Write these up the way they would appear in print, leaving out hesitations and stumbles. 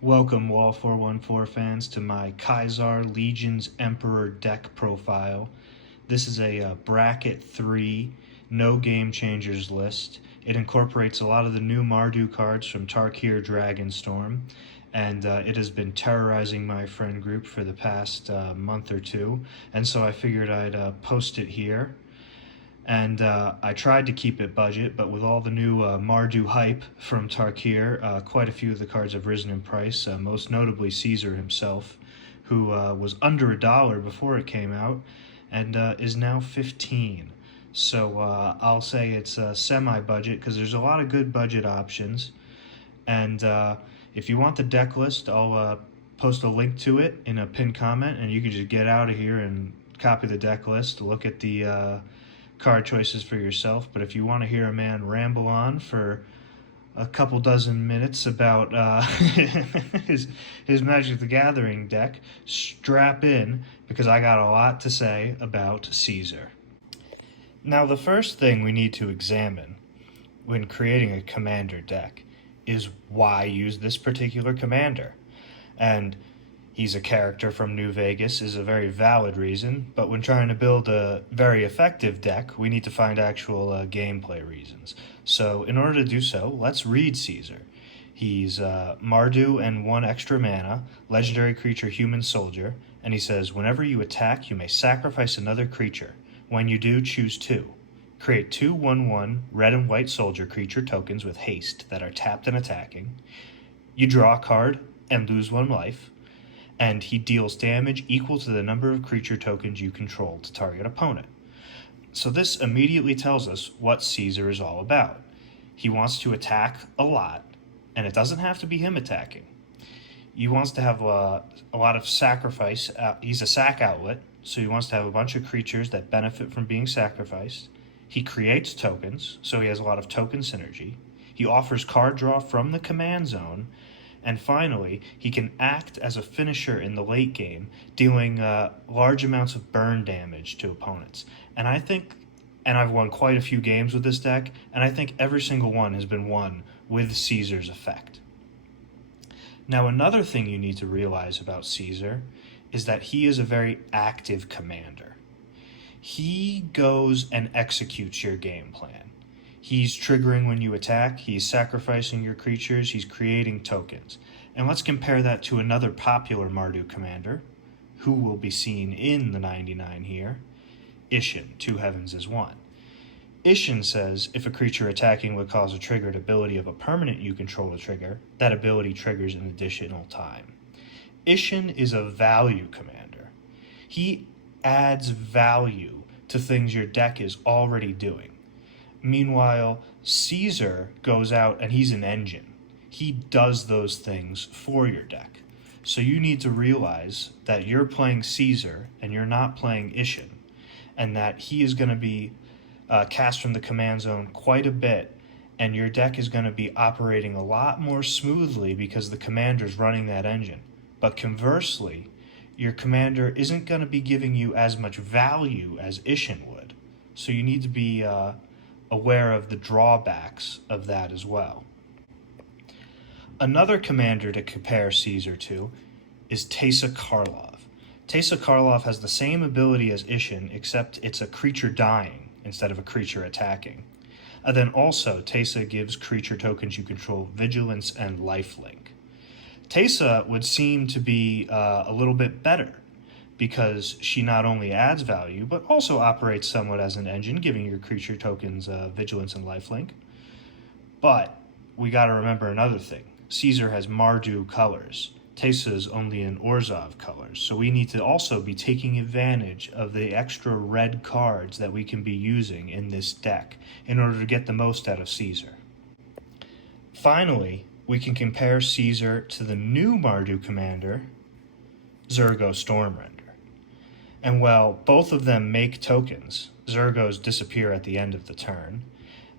Welcome, Wall 414 fans, to my Kaiser Legion's Emperor deck profile. This is a bracket 3 no game changers list. It incorporates a lot of the new Mardu cards from Tarkir Dragonstorm, and it has been terrorizing my friend group for the past month or two, and so I figured I'd post it here. And I tried to keep it budget, but with all the new Mardu hype from Tarkir, quite a few of the cards have risen in price, most notably Caesar himself, who was under $1 before it came out, and is now 15. So I'll say it's a semi-budget, because there's a lot of good budget options. And if you want the deck list, I'll post a link to it in a pinned comment, and you can just get out of here and copy the deck list, look at the card choices for yourself. But if you want to hear a man ramble on for a couple dozen minutes about his Magic the Gathering deck, strap in, because I got a lot to say about Caesar. Now, the first thing we need to examine when creating a commander deck is why use this particular commander. And he's a character from New Vegas is a very valid reason, but when trying to build a very effective deck, we need to find actual gameplay reasons. So in order to do so, let's read Caesar. He's Mardu and 1 extra mana, legendary creature human soldier, and he says, whenever you attack, you may sacrifice another creature. When you do, choose 2. Create 2 1/1 red and white soldier creature tokens with haste that are tapped and attacking. You draw a card and lose 1 life, and he deals damage equal to the number of creature tokens you control to target opponent. So this immediately tells us what Caesar is all about. He wants to attack a lot, and it doesn't have to be him attacking. He wants to have a lot of sacrifice. He's a sack outlet, so he wants to have a bunch of creatures that benefit from being sacrificed. He creates tokens, so he has a lot of token synergy. He offers card draw from the command zone. And finally, he can act as a finisher in the late game, dealing large amounts of burn damage to opponents. And I've won quite a few games with this deck, and I think every single one has been won with Caesar's effect. Now, another thing you need to realize about Caesar is that he is a very active commander. He goes and executes your game plan. He's triggering when you attack, he's sacrificing your creatures, he's creating tokens. And let's compare that to another popular Mardu commander, who will be seen in the 99 here, Isshin, 2 Heavens is 1. Isshin says, if a creature attacking would cause a triggered ability of a permanent you control to trigger, that ability triggers an additional time. Isshin is a value commander. He adds value to things your deck is already doing. Meanwhile, Caesar goes out and he's an engine. He does those things for your deck. So you need to realize that you're playing Caesar and you're not playing Isshin, and that he is going to be cast from the command zone quite a bit, and your deck is going to be operating a lot more smoothly because the commander's running that engine. But conversely, your commander isn't going to be giving you as much value as Isshin would. So you need to be aware of the drawbacks of that as well. Another commander to compare Caesar to is Teysa Karlov. Teysa Karlov has the same ability as Isshin, except it's a creature dying instead of a creature attacking. And then also, Teysa gives creature tokens you control vigilance and lifelink. Teysa would seem to be a little bit better, because she not only adds value, but also operates somewhat as an engine, giving your creature tokens vigilance and lifelink. But we got to remember another thing. Caesar has Mardu colors. Teysa's only in Orzhov colors, so we need to also be taking advantage of the extra red cards that we can be using in this deck in order to get the most out of Caesar. Finally, we can compare Caesar to the new Mardu commander, Zurgo Stormrender. And while both of them make tokens, Zurgos disappear at the end of the turn.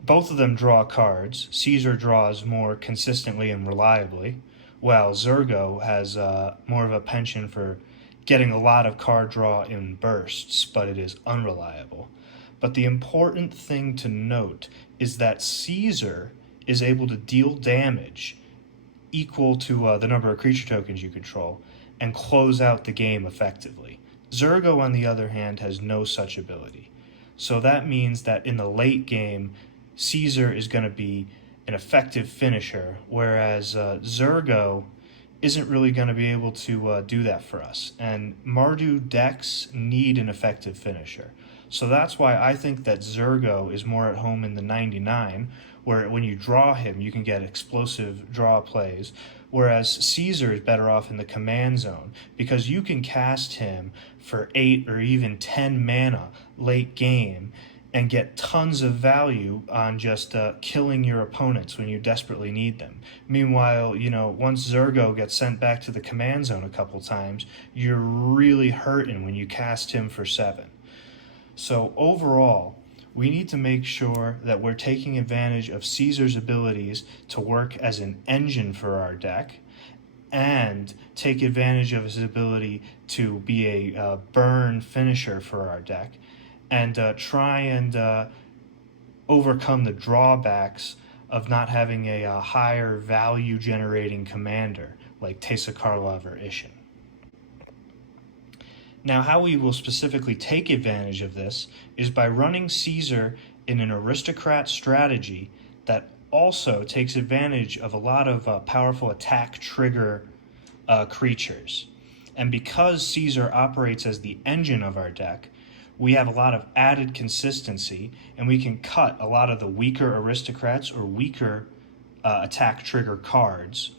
Both of them draw cards. Caesar draws more consistently and reliably, while Zurgo has more of a penchant for getting a lot of card draw in bursts, but it is unreliable. But the important thing to note is that Caesar is able to deal damage equal to the number of creature tokens you control and close out the game effectively. Zurgo, on the other hand, has no such ability. So that means that in the late game, Caesar is going to be an effective finisher, whereas Zurgo isn't really going to be able to do that for us. And Mardu decks need an effective finisher. So that's why I think that Zurgo is more at home in the 99, where when you draw him, you can get explosive draw plays, whereas Caesar is better off in the command zone, because you can cast him for 8 or even 10 mana late game and get tons of value on just killing your opponents when you desperately need them. Meanwhile, once Zurgo gets sent back to the command zone a couple times, you're really hurting when you cast him for 7. So overall, we need to make sure that we're taking advantage of Caesar's abilities to work as an engine for our deck, and take advantage of his ability to be a burn finisher for our deck, and try and overcome the drawbacks of not having a higher value generating commander like Teysa Karlov or Isshin. Now, how we will specifically take advantage of this is by running Caesar in an aristocrat strategy that also takes advantage of a lot of powerful attack trigger creatures. And because Caesar operates as the engine of our deck, we have a lot of added consistency, and we can cut a lot of the weaker aristocrats or weaker attack trigger cards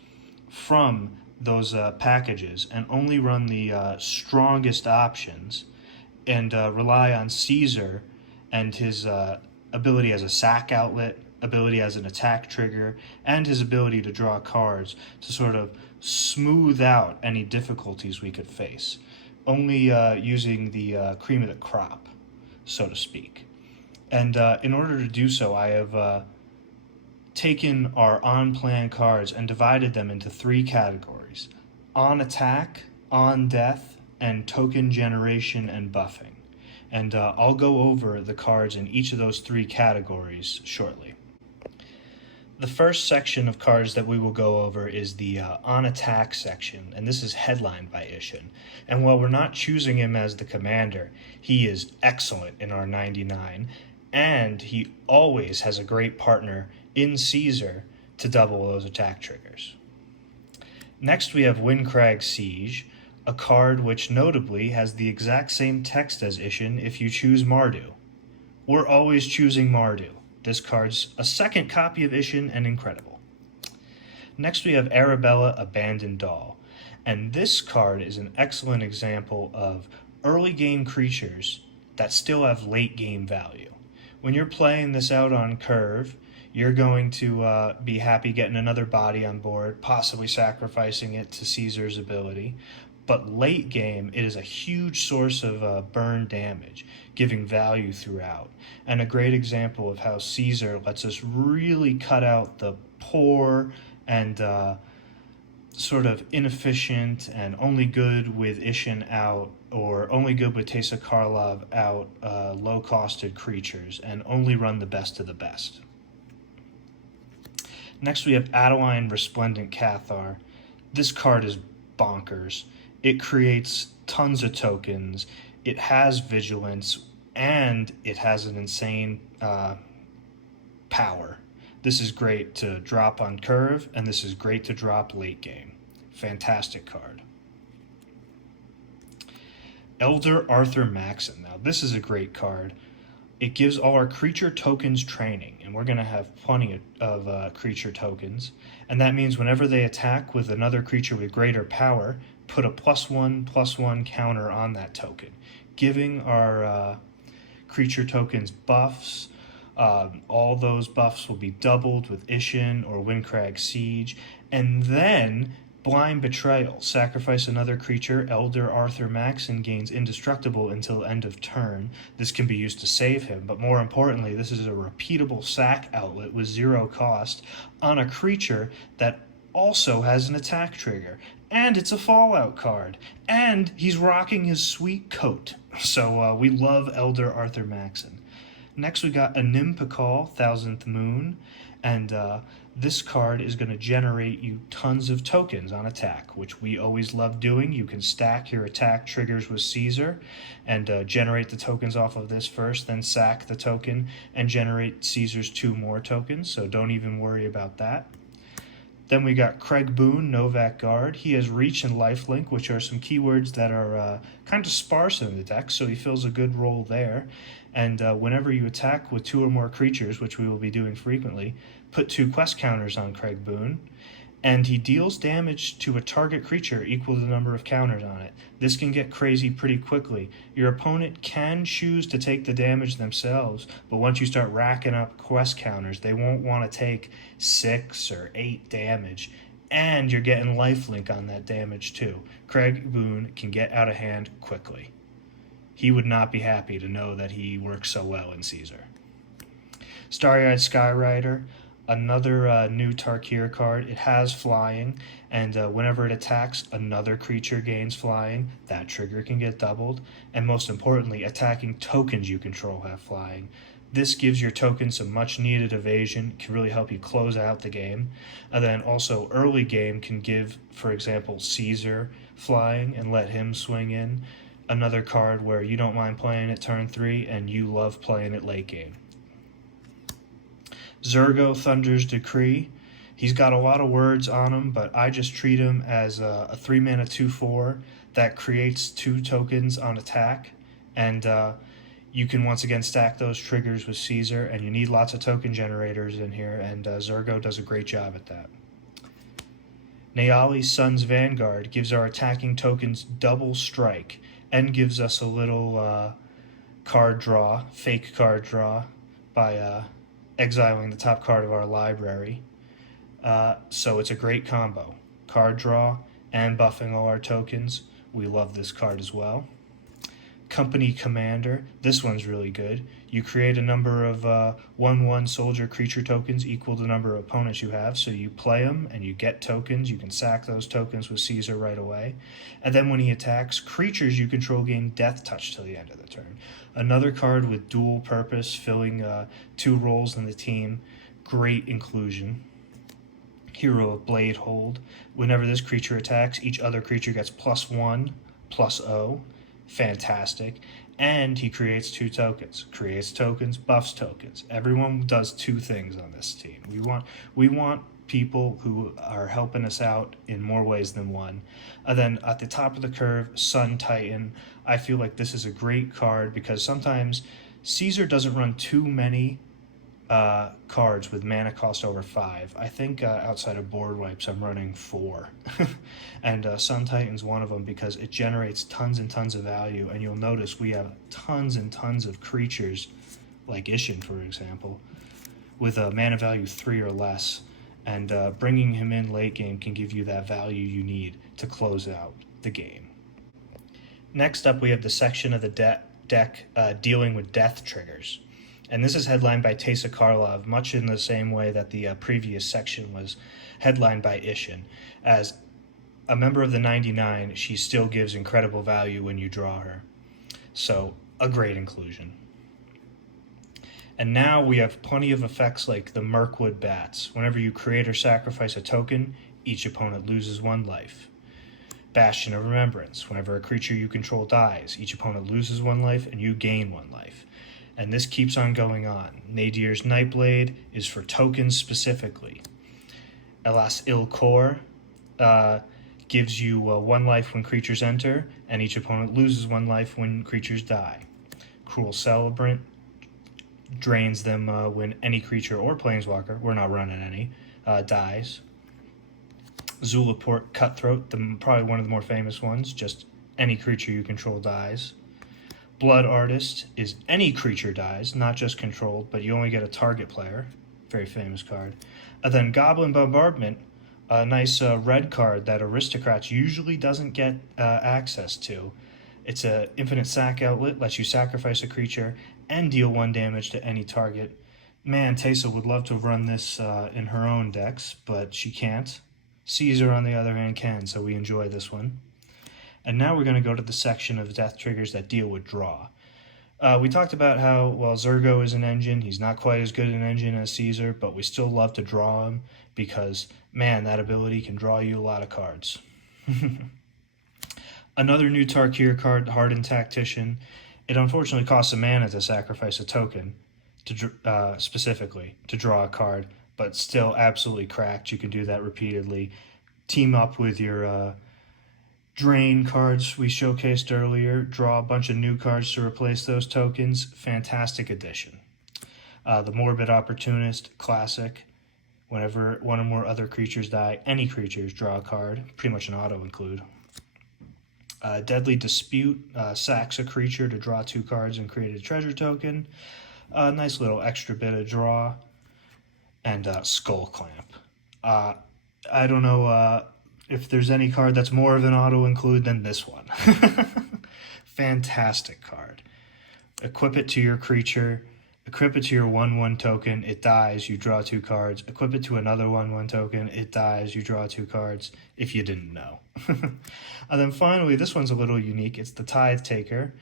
from those packages and only run the strongest options, and rely on Caesar and his ability as a sack outlet, ability as an attack trigger, and his ability to draw cards to sort of smooth out any difficulties we could face, only using the cream of the crop, so to speak. And in order to do so, I have taken our on-plan cards and divided them into 3 categories: on attack, on death, and token generation and buffing. And I'll go over the cards in each of those 3 categories shortly. The first section of cards that we will go over is the on attack section, and this is headlined by Isshin. And while we're not choosing him as the commander, he is excellent in our 99, and he always has a great partner in Caesar to double those attack triggers. Next we have Windcrag Siege, a card which notably has the exact same text as Isshin if you choose Mardu. We're always choosing Mardu. This card's a second copy of Isshin and incredible. Next we have Arabella Abandoned Doll, and this card is an excellent example of early game creatures that still have late game value. When you're playing this out on curve, you're going to be happy getting another body on board, possibly sacrificing it to Caesar's ability. But late game, it is a huge source of burn damage, giving value throughout. And a great example of how Caesar lets us really cut out the poor and sort of inefficient and only good with Isshin out, or only good with Teysa Karlov out, low-costed creatures, and only run the best of the best. Next we have Adeline Resplendent Cathar. This card is bonkers. It creates tons of tokens, it has vigilance, and it has an insane power. This is great to drop on curve, and this is great to drop late game. Fantastic card. Elder Arthur Maxon. Now this is a great card. It gives all our creature tokens training, and we're going to have plenty of creature tokens. And that means whenever they attack with another creature with greater power, put a +1/+1 counter on that token, giving our creature tokens buffs. All those buffs will be doubled with Isshin or Windcrag Siege. And then Blind Betrayal. Sacrifice another creature. Elder Arthur Maxon gains indestructible until end of turn. This can be used to save him, but more importantly, this is a repeatable sack outlet with 0 cost on a creature that also has an attack trigger. And it's a Fallout card. And he's rocking his sweet coat. So we love Elder Arthur Maxon. Next we got Animpekal, Thousandth Moon. And this card is going to generate you tons of tokens on attack, which we always love doing. You can stack your attack triggers with Caesar and generate the tokens off of this first, then sack the token and generate Caesar's 2 more tokens, so don't even worry about that. Then we got Craig Boone, Novak Guard. He has Reach and Lifelink, which are some keywords that are kind of sparse in the deck, so he fills a good role there. And whenever you attack with 2 or more creatures, which we will be doing frequently, put 2 quest counters on Craig Boone, and he deals damage to a target creature equal to the number of counters on it. This can get crazy pretty quickly. Your opponent can choose to take the damage themselves, but once you start racking up quest counters, they won't want to take 6 or 8 damage, and you're getting lifelink on that damage too. Craig Boone can get out of hand quickly. He would not be happy to know that he works so well in Caesar. Starry-Eyed Skyrider, another new Tarkir card. It has flying, and whenever it attacks, another creature gains flying. That trigger can get doubled, and most importantly, attacking tokens you control have flying. This gives your tokens some much needed evasion, can really help you close out the game. And then also early game can give, for example, Caesar flying and let him swing in. Another card where you don't mind playing it turn 3 and you love playing it late game. Zurgo, Thunder's Decree. He's got a lot of words on him, but I just treat him as a 3-mana 2/4 that creates 2 tokens on attack, and you can once again stack those triggers with Caesar, and you need lots of token generators in here, and Zurgo does a great job at that. Nayali Sun's Vanguard gives our attacking tokens double strike, and gives us a little card draw, fake card draw, by exiling the top card of our library. So it's a great combo. Card draw and buffing all our tokens. We love this card as well. Company Commander. This one's really good. You create a number of 1/1 soldier creature tokens equal to the number of opponents you have. So you play them and you get tokens. You can sack those tokens with Caesar right away. And then when he attacks, creatures you control gain Death Touch till the end of the turn. Another card with dual purpose, filling 2 roles in the team. Great inclusion. Hero of Blade Hold. Whenever this creature attacks, each other creature gets +1/+0. Fantastic. And he creates 2 tokens. Creates tokens, buffs tokens. Everyone does 2 things on this team. We want people who are helping us out in more ways than one. And then at the top of the curve, Sun Titan. I feel like this is a great card because sometimes Caesar doesn't run too many cards with mana cost over 5. I think outside of board wipes I'm running 4. And Sun Titan's one of them because it generates tons and tons of value, and you'll notice we have tons and tons of creatures, like Ishin for example, with a mana value 3 or less, and bringing him in late game can give you that value you need to close out the game. Next up we have the section of the deck dealing with death triggers. And this is headlined by Teysa Karlov, much in the same way that the previous section was headlined by Ishin. As a member of the 99, she still gives incredible value when you draw her. So, a great inclusion. And now we have plenty of effects like the Mirkwood Bats. Whenever you create or sacrifice a token, each opponent loses 1 life. Bastion of Remembrance. Whenever a creature you control dies, each opponent loses 1 life and you gain 1 life. And this keeps on going on. Nadir's Nightblade is for tokens specifically. Elas Il-Kor gives you 1 life when creatures enter, and each opponent loses 1 life when creatures die. Cruel Celebrant drains them when any creature or planeswalker, we're not running any, dies. Zulaport Cutthroat, probably one of the more famous ones, just any creature you control dies. Blood Artist is any creature dies, not just controlled, but you only get a target player. Very famous card. And then Goblin Bombardment, a nice red card that Aristocrats usually doesn't get access to. It's an infinite sack outlet, lets you sacrifice a creature and deal 1 damage to any target. Man, Teysa would love to have run this in her own decks, but she can't. Caesar, on the other hand, can, so we enjoy this one. And now we're going to go to the section of death triggers that deal with draw. We talked about how, well, Zergo is an engine. He's not quite as good an engine as Caesar, but we still love to draw him because, man, that ability can draw you a lot of cards. Another new Tarkir card, Hardened Tactician. It unfortunately costs a mana to sacrifice a token, specifically to draw a card, but still absolutely cracked. You can do that repeatedly. Team up with your drain cards we showcased earlier, draw a bunch of new cards to replace those tokens. Fantastic addition. The Morbid Opportunist, classic. Whenever one or more other creatures die, any creatures draw a card, pretty much an auto include. Deadly Dispute, sacks a creature to draw 2 cards and create a treasure token. Nice little extra bit of draw. And Skull Clamp. I don't know if there's any card that's more of an auto include than this one. Fantastic card. Equip it to your creature. Equip it to your 1/1 token. It dies. You draw 2 cards. Equip it to another 1/1 token. It dies. You draw 2 cards. If you didn't know. And then finally, this one's a little unique. It's the Tithe Taker.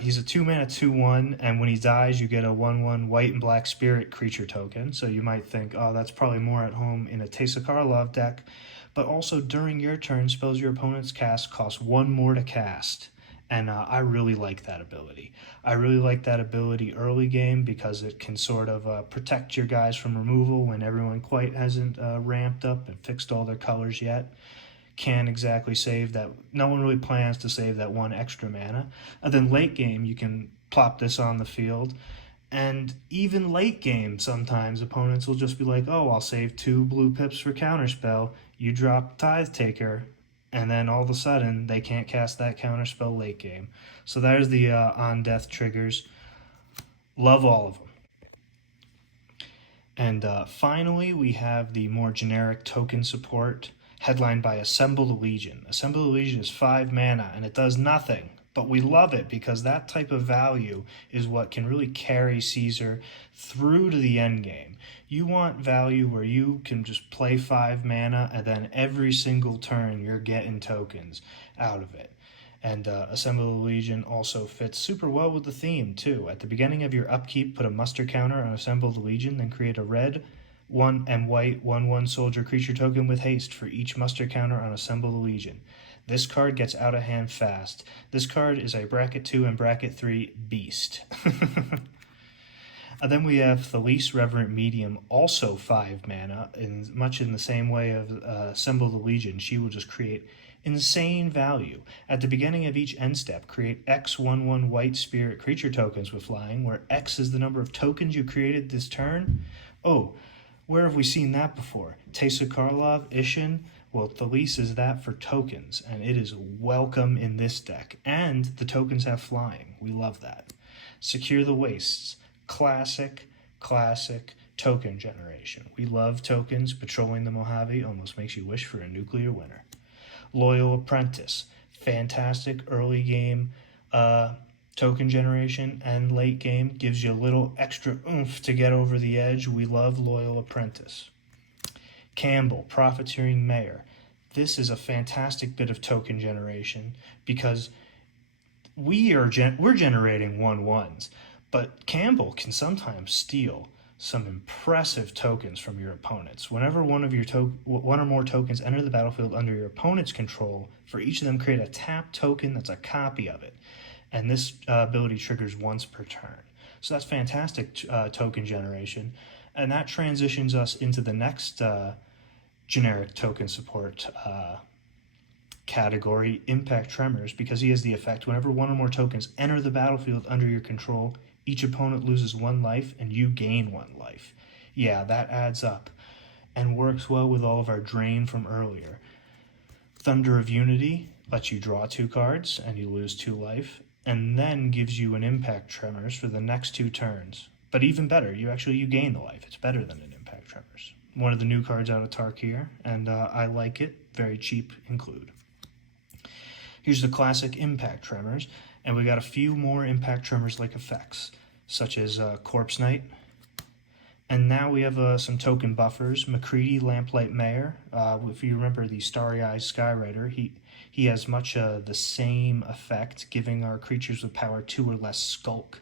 He's a 2-mana 2/1, and when he dies, you get a 1/1 white and black spirit creature token. So you might think, oh, that's probably more at home in a Teysa Karlov deck. But also, during your turn, spells your opponent's cast cost 1 more to cast. And I really like that ability. I really like that ability early game because it can sort of protect your guys from removal when everyone quite hasn't ramped up and fixed all their colors yet. Can't exactly save that. No one really plans to save that 1 extra mana. And then late game, you can plop this on the field. And even late game, sometimes opponents will just be like, oh, I'll save 2 blue pips for counterspell. You drop Tithe Taker, and then all of a sudden, they can't cast that counterspell late game. So there's the on-death triggers. Love all of them. And finally, we have the more generic token support, headlined by Assemble the Legion. Assemble the Legion is 5 mana, and it does nothing. But we love it because that type of value is what can really carry Caesar through to the end game. You want value where you can just play 5 mana, and then every single turn you're getting tokens out of it. And Assemble the Legion also fits super well with the theme, too. At the beginning of your upkeep, put a muster counter on Assemble the Legion, then create a red 1 and white 1/1 soldier creature token with haste for each muster counter on Assemble the Legion. This card gets out of hand fast. This card is a bracket 2 and bracket 3 beast. And then we have Thalice Reverent Medium, also 5 mana, much in the same way of Assemble the Legion. She will just create insane value. At the beginning of each end step, create X 1/1 white spirit creature tokens with flying, where X is the number of tokens you created this turn. Oh, where have we seen that before? Teysa Karlov, Ishin. Well, Thalice is that for tokens, and it is welcome in this deck. And the tokens have flying. We love that. Secure the Wastes. Classic token generation. We love tokens. Patrolling the Mojave almost makes you wish for a nuclear winter. Loyal Apprentice. Fantastic early game token generation, and late game gives you a little extra oomph to get over the edge. We love Loyal Apprentice. Campbell, Profiteering Mayor. This is a fantastic bit of token generation because we're generating 1/1s, but Campbell can sometimes steal some impressive tokens from your opponents. Whenever one or more tokens enter the battlefield under your opponent's control, for each of them create a tap token that's a copy of it, and this ability triggers once per turn. So that's fantastic token generation, and that transitions us into the next generic token support category, Impact Tremors, because he has the effect whenever 1 or more tokens enter the battlefield under your control, each opponent loses 1 life and you gain 1 life. Yeah, that adds up and works well with all of our drain from earlier. Thunder of Unity lets you draw 2 cards and you lose 2 life, and then gives you an Impact Tremors for the next 2 turns. But even better, you gain the life. It's better than an Impact Tremors. One of the new cards out of Tarkir, and I like it. Very cheap include. Here's the classic Impact Tremors, and we got a few more Impact Tremors-like effects, such as Corpse Knight, And now we have some token buffers. McCready, Lamplight Mayor. If you remember the Starry Eyes Skyrider, he has much the same effect, giving our creatures with power 2 or less skulk.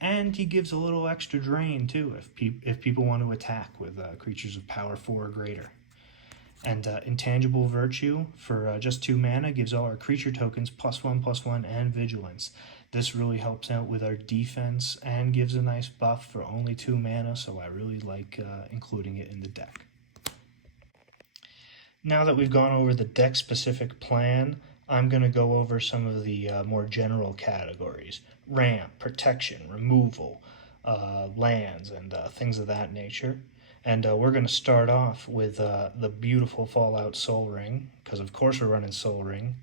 And he gives a little extra drain too if people want to attack with creatures of power 4 or greater. And Intangible Virtue for just 2 mana gives all our creature tokens +1/+1 and Vigilance. This really helps out with our defense and gives a nice buff for only 2 mana, so I really like including it in the deck. Now that we've gone over the deck-specific plan, I'm going to go over some of the more general categories. Ramp, protection, removal, lands, and things of that nature. And we're going to start off with the beautiful Fallout Sol Ring, because of course we're running Sol Ring.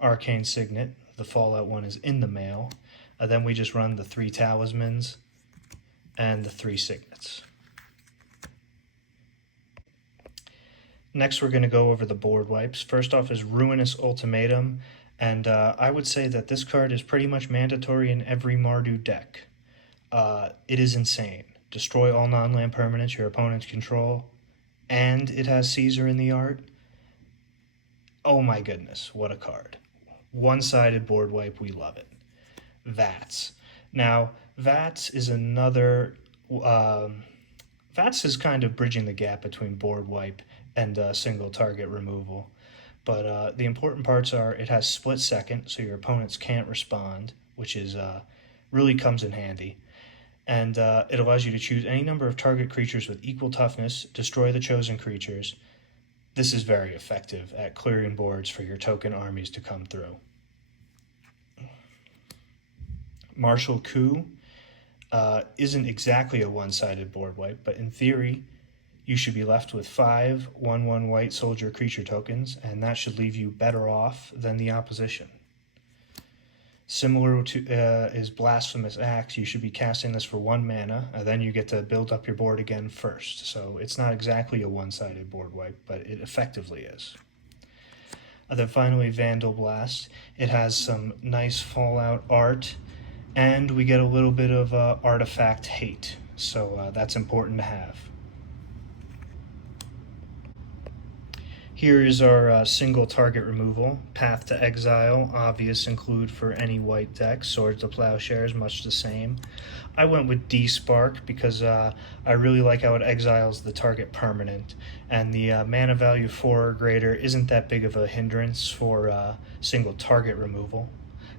Arcane Signet, the Fallout one is in the mail. Then we just run the 3 Talismans and the 3 Signets. Next we're going to go over the board wipes. First off is Ruinous Ultimatum, and I would say that this card is pretty much mandatory in every Mardu deck. It is insane. Destroy all non-land permanents your opponents control, and it has Caesar in the art. Oh my goodness, what a card. One-sided board wipe, we love it. Vats. Now, Vats is another... Vats is kind of bridging the gap between board wipe and single target removal. But the important parts are it has split second, so your opponents can't respond, which is really comes in handy. And it allows you to choose any number of target creatures with equal toughness, destroy the chosen creatures. This is very effective at clearing boards for your token armies to come through. Martial Coup isn't exactly a one-sided board wipe, but in theory, you should be left with 5 1/1 white soldier creature tokens, and that should leave you better off than the opposition. Similar to is Blasphemous Axe. You should be casting this for 1 mana, and then you get to build up your board again first. So it's not exactly a one-sided board wipe, but it effectively is. And then finally, Vandal Blast. It has some nice Fallout art, and we get a little bit of artifact hate, so that's important to have. Here is our single target removal. Path to Exile, obvious include for any white deck. Swords to Plowshares, much the same. I went with D-Spark because I really like how it exiles the target permanent, and the mana value 4 or greater isn't that big of a hindrance for single target removal.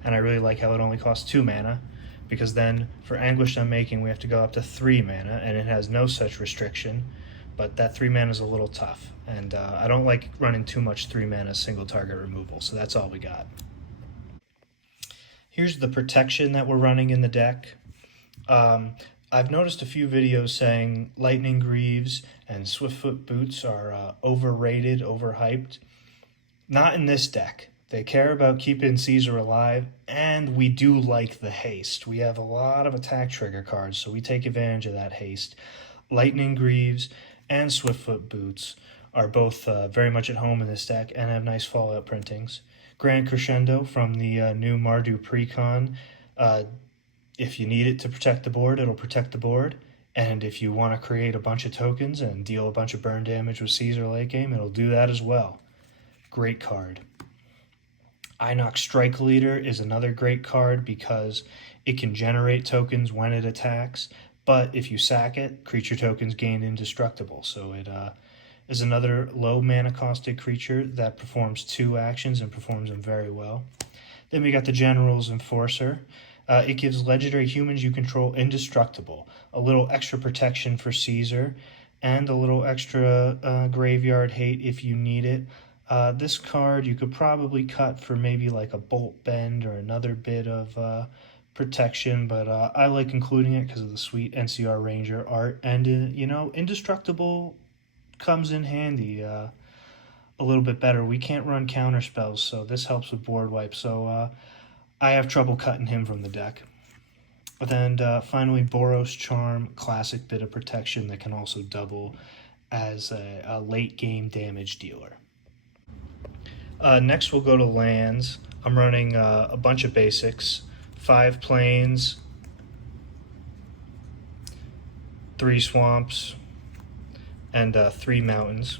And I really like how it only costs 2 mana, because then for Anguished Unmaking we have to go up to 3 mana, and it has no such restriction, but that 3 mana is a little tough, and I don't like running too much 3 mana single target removal, so that's all we got. Here's the protection that we're running in the deck. I've noticed a few videos saying Lightning Greaves and Swiftfoot Boots are overrated, overhyped. Not in this deck. They care about keeping Caesar alive, and we do like the haste. We have a lot of attack trigger cards, so we take advantage of that haste. Lightning Greaves and Swiftfoot Boots are both very much at home in this deck and have nice Fallout printings. Grand Crescendo from the new Mardu Precon. If you need it to protect the board, it'll protect the board. And if you want to create a bunch of tokens and deal a bunch of burn damage with Caesar late game, it'll do that as well. Great card. Inox Strike Leader is another great card because it can generate tokens when it attacks, but if you sack it, creature tokens gain indestructible. So it is another low mana costed creature that performs 2 actions and performs them very well. Then we got the General's Enforcer. It gives legendary humans you control indestructible, a little extra protection for Caesar, and a little extra graveyard hate if you need it. This card you could probably cut for maybe like a Bolt Bend or another bit of protection, but I like including it because of the sweet NCR Ranger art, and indestructible comes in handy a little bit better. We can't run counter spells, so this helps with board wipe, so I have trouble cutting him from the deck. And finally, Boros Charm, classic bit of protection that can also double as a late game damage dealer. Next we'll go to lands. I'm running a bunch of basics. 5 plains, 3 swamps, and 3 mountains.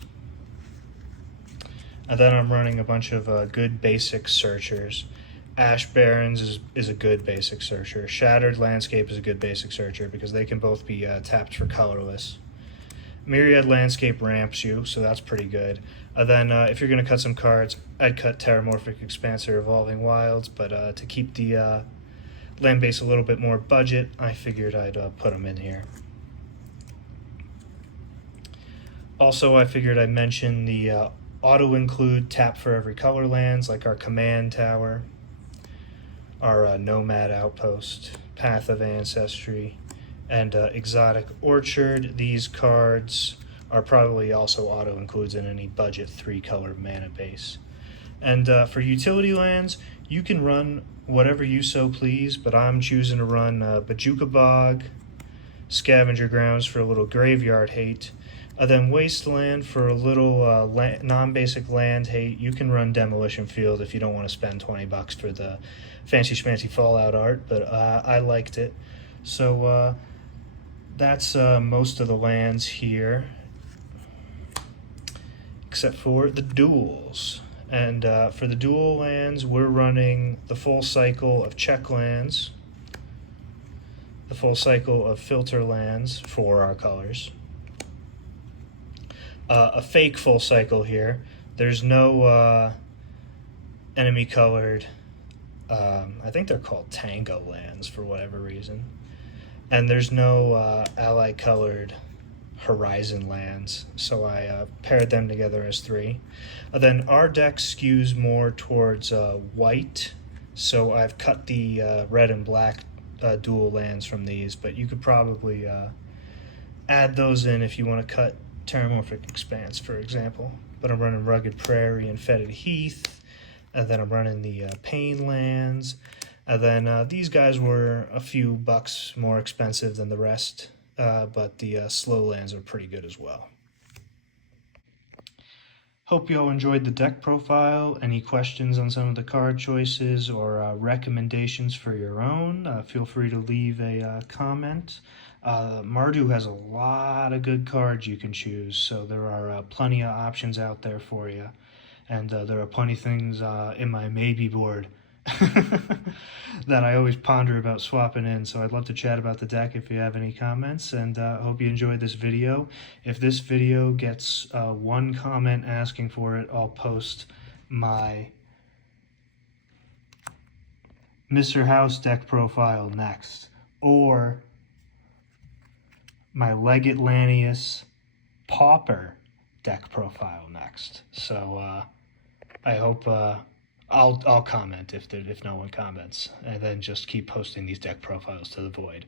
And then I'm running a bunch of good basic searchers. Ash Barrens is a good basic searcher. Shattered Landscape is a good basic searcher because they can both be tapped for colorless. Myriad Landscape ramps you, so that's pretty good. Then if you're going to cut some cards, I'd cut Terramorphic Expanse or Evolving Wilds, but to keep the land base a little bit more budget, I figured I'd put them in here. Also, I figured I'd mention the auto-include tap for every color lands, like our Command Tower, our Nomad Outpost, Path of Ancestry, and Exotic Orchard. These cards are probably also auto-includes in any budget 3-color mana base. And for utility lands, you can run whatever you so please, but I'm choosing to run Bojuka Bog, Scavenger Grounds for a little graveyard hate, then Wasteland for a little non-basic land hate. You can run Demolition Field if you don't want to spend $20 for the fancy schmancy Fallout art, but I liked it. So that's most of the lands here, except for the duels. And for the dual lands, we're running the full cycle of check lands, the full cycle of filter lands for our colors, a fake full cycle here. There's no enemy colored, I think they're called Tango lands for whatever reason. And there's no ally colored Horizon lands, so I paired them together as 3. Then our deck skews more towards white, so I've cut the red and black dual lands from these, but you could probably add those in if you want to cut Terramorphic Expanse, for example. But I'm running Rugged Prairie and Fetid Heath, and then I'm running the Pain lands, and then these guys were a few bucks more expensive than the rest, but the slow lands are pretty good as well. Hope you all enjoyed the deck profile. Any questions on some of the card choices or recommendations for your own, feel free to leave a comment. Mardu has a lot of good cards you can choose, so there are plenty of options out there for you. And there are plenty of things in my maybe board that I always ponder about swapping in, so I'd love to chat about the deck if you have any comments, and hope you enjoyed this video. If this video gets 1 comment asking for it, I'll post my Mr. House deck profile next, or my Legate Lanius Pauper deck profile next. So I hope I'll comment if no one comments, and then just keep posting these deck profiles to the void.